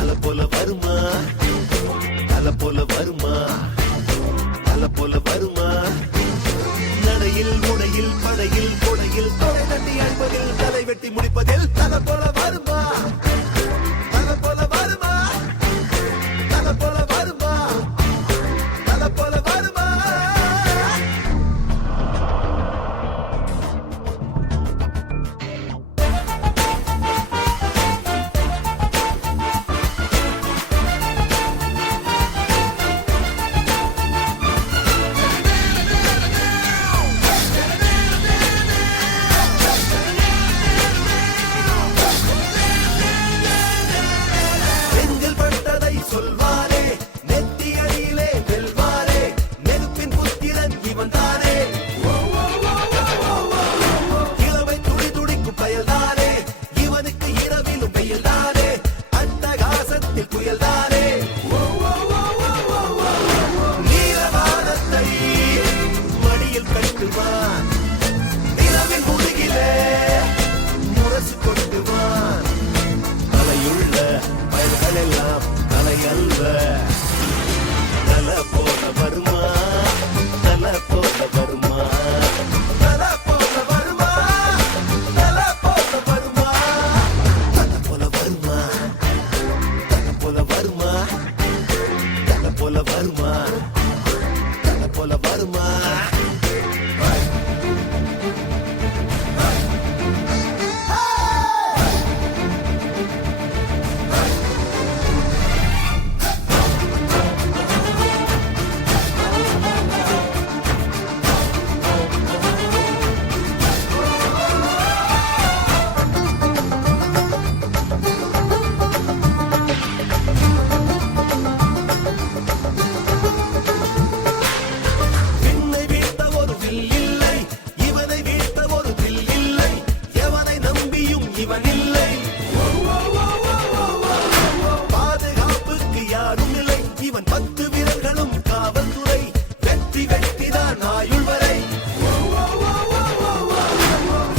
அல போல வருமா, அல போல வருமா, அல போல வருமா. நடையில் முனையில் படையில் கொடையில் தொலை தட்டி அடிப்பதில் தலை வெட்டி முடிப்பதில் தல போல வருமா, தல போல வருமா, தல போல வருமா, தல போல வருமா. சொல்வாரே நெத்தி அடியிலே வெல்வாரே நெருப்பின் புத்திரன் இவன் தானே. இளவை துடி துடிக்கும் பயல்தானே இவனுக்கு இரவிலும் வெயில்தானே அட்டகாசத்தில் புயல்தானே. நீலவானத்தை மடியில் கட்டுவான் நிலவின் முதுகிலே முரசு கொட்டுவான். தலையுள்ள பயல்கள் எல்லாம் அல்ல தல போல வருமா, தல போல வருமா, தல போல வருமா, தல போல வருமா, தல போல வருமா, தல போல வருமா, தல போல வருமா, தல போல வருமா. பாதுகாப்புக்கு யாரும் இல்லை இவன் 10 வீரர்களும் காவல்துறை வெற்றி வெற்றிதான் ஆயுள் வரை.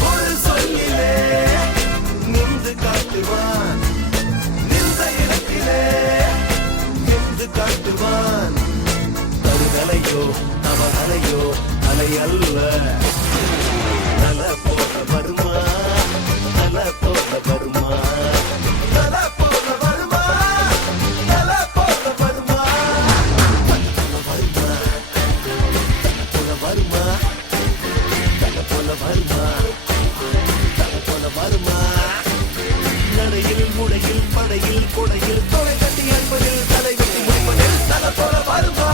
ஒரு சொல்லிலே நின்று காட்டுவான் நின்ற இடத்திலே நின்று காட்டுவான். தருதலையோ அவகலையோ அலை அல்ல நல போல வருமா, நல போல வருமா, நல போல வருமா, நல போல வருமா, நல வருமா, நல போல வருமா, நல போல வருமா. நடையில் முடையில் படையில் கொடையில் தொலை கட்டி அன்பதில் தலை வெட்டி முடிப்பதில் தல போல வருமா,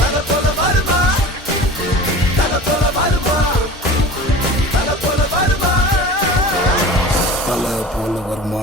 தல போல வருமா, தல போல வருமா, தல போல வருமா, தல போல வருமா.